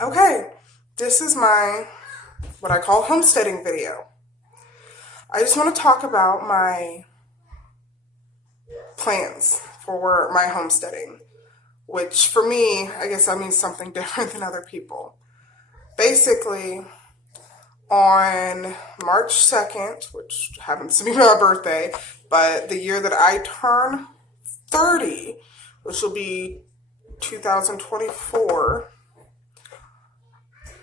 Okay, this is my what I call homesteading video. I just want to talk about my plans for my homesteading, which for me, I guess that means something different than other people. Basically, on March 2nd, which happens to be my birthday, but the year that I turn 30, which will be 2024,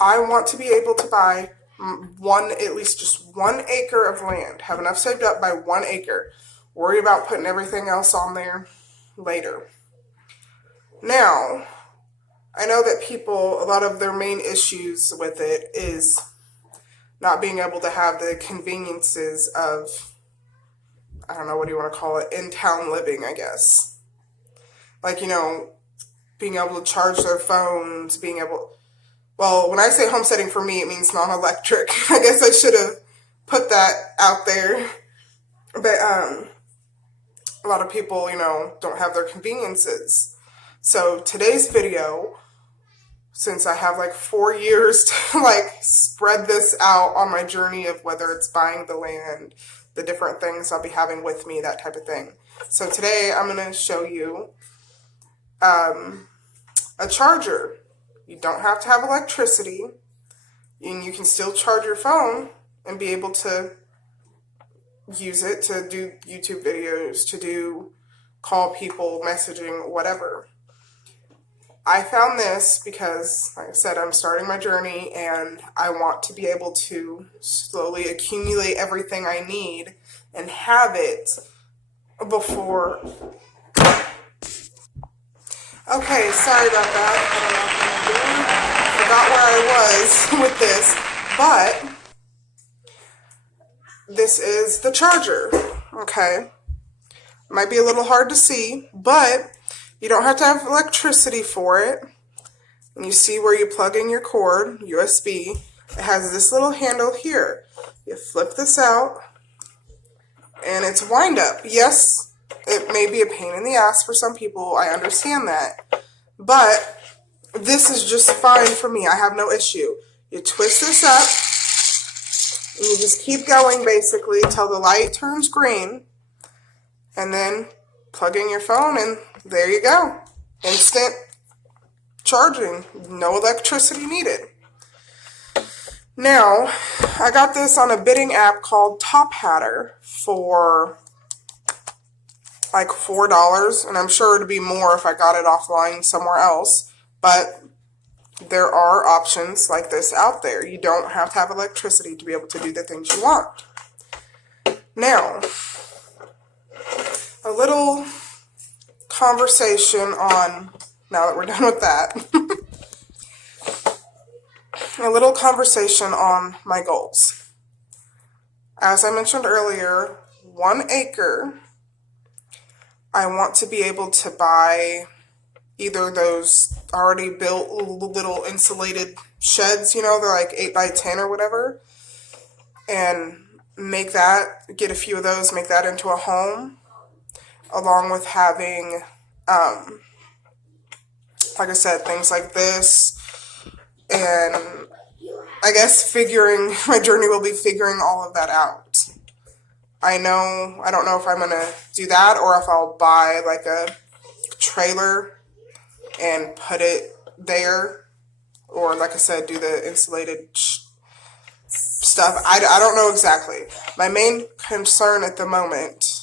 I want to be able to buy at least just 1 acre of land, have enough saved up by 1 acre, worry about putting everything else on there later. Now, I know that a lot of their main issues with it is not being able to have the conveniences of, I don't know, what do you want to call it, in town living, I guess. Like, being able to charge their phones, well, when I say homesteading for me, it means non-electric. I guess I should have put that out there. But a lot of people, don't have their conveniences. So today's video, since I have like 4 years to spread this out on my journey of whether it's buying the land, the different things I'll be having with me, that type of thing. So today I'm going to show you a charger. You don't have to have electricity, and you can still charge your phone and be able to use it to do YouTube videos, to call people, messaging, whatever. I found this because, like I said, I'm starting my journey and I want to be able to slowly accumulate everything I need and have it before. Okay, sorry about that. I don't know what I'm doing. Forgot where I was with this, but this is the charger. Okay, might be a little hard to see, but you don't have to have electricity for it. And you see where you plug in your cord, USB. It has this little handle here. You flip this out, and it's wind up. Yes, it may be a pain in the ass for some people. I understand that. But this is just fine for me. I have no issue. You twist this up, and you just keep going basically till the light turns green, and then plug in your phone, and there you go. Instant charging. No electricity needed. Now, I got this on a bidding app called Top Hatter for like $4, and I'm sure it'd be more if I got it offline somewhere else, but there are options like this out there. You don't have to have electricity to be able to do the things you want. Now, a little conversation on, now that we're done with that, a little conversation on my goals. As I mentioned earlier, 1 acre, I want to be able to buy either those already built little insulated sheds, they're like 8x10 or whatever, and get a few of those, make that into a home, along with having, like I said, things like this, and I guess my journey will be figuring all of that out. I don't know if I'm going to do that or if I'll buy like a trailer and put it there, or like I said, do the insulated stuff. I don't know exactly. My main concern at the moment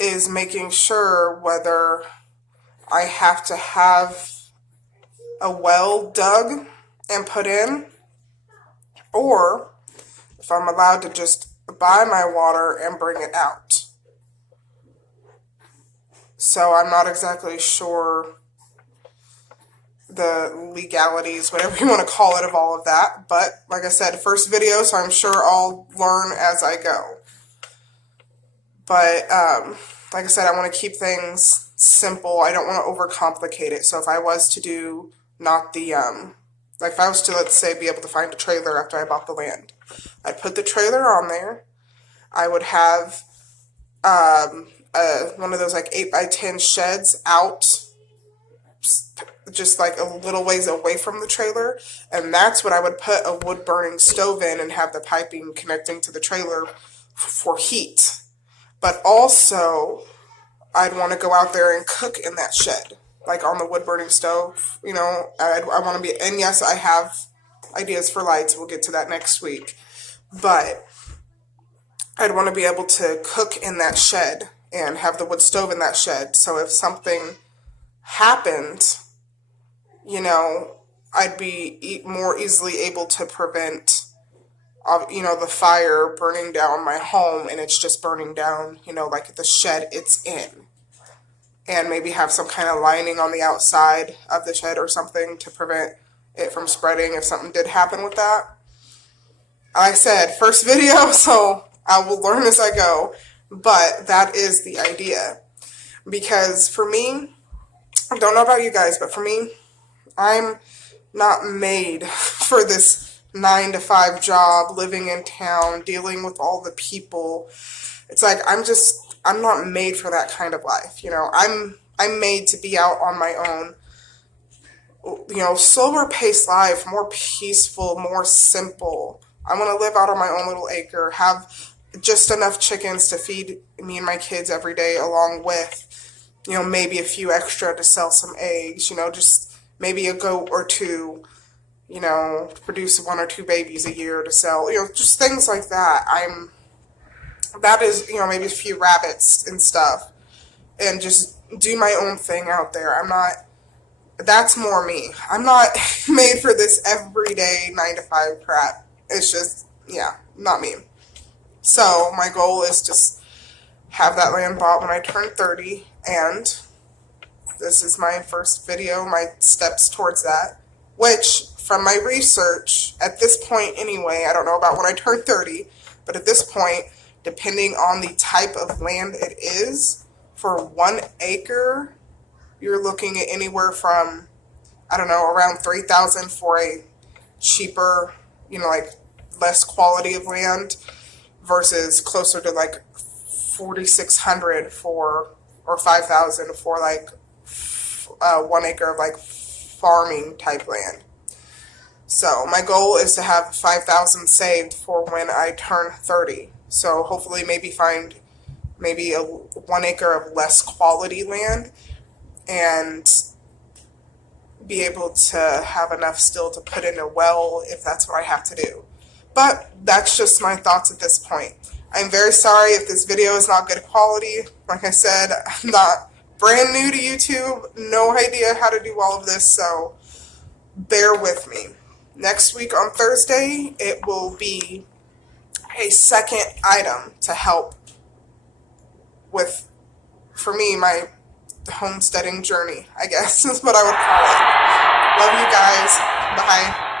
is making sure whether I have to have a well dug and put in, or if I'm allowed to just buy my water and bring it out. So I'm not exactly sure the legalities, whatever you want to call it, of all of that. But like I said, first video, so I'm sure I'll learn as I go. But like I said, I want to keep things simple. I don't want to overcomplicate it. So if I was to do not the, like if I was to, let's say, be able to find a trailer after I bought the land, I'd put the trailer on there. I would have one of those like 8x10 sheds out just like a little ways away from the trailer, and that's what I would put a wood burning stove in and have the piping connecting to the trailer for heat. But also, I'd want to go out there and cook in that shed, like on the wood burning stove. You know, I want to be, and yes, I have ideas for lights. We'll get to that next week. But I'd want to be able to cook in that shed and have the wood stove in that shed. So if something happened, you know, I'd be more easily able to prevent, you know, the fire burning down my home, and it's just burning down, you know, like the shed it's in. And maybe have some kind of lining on the outside of the shed or something to prevent it from spreading if something did happen with that. Like I said, first video, so I will learn as I go, but that is the idea. Because for me, I don't know about you guys, but for me, I'm not made for this 9-to-5 job, living in town, dealing with all the people. It's like I'm not made for that kind of life. You know, I'm made to be out on my own, you know, slower paced life, more peaceful, more simple. I want to live out on my own little acre, have just enough chickens to feed me and my kids every day, along with, you know, maybe a few extra to sell some eggs, you know, just maybe a goat or two, you know, to produce 1 or 2 babies a year to sell, you know, just things like that. That is, you know, maybe a few rabbits and stuff, and just do my own thing out there. That's more me. I'm not made for this everyday 9-to-5 crap. It's just, yeah, not me. So my goal is just have that land bought when I turn 30, and this is my first video, my steps towards that, which from my research at this point anyway, I don't know about when I turn 30, but at this point, depending on the type of land it is, for 1 acre, you're looking at anywhere from, I don't know, around $3,000 for a cheaper, you know, like less quality of land, versus closer to like $4,600 for, or $5,000 for like 1 acre of like farming type land. So my goal is to have $5,000 saved for when I turn 30. So hopefully maybe find maybe a 1 acre of less quality land, and be able to have enough still to put in a well if that's what I have to do. But that's just my thoughts at this point. I'm very sorry if this video is not good quality. Like I said, I'm not brand new to YouTube, no idea how to do all of this, so bear with me. Next week on Thursday, it will be a second item to help with, for me, my homesteading journey, I guess is what I would call it. Love you guys. Bye.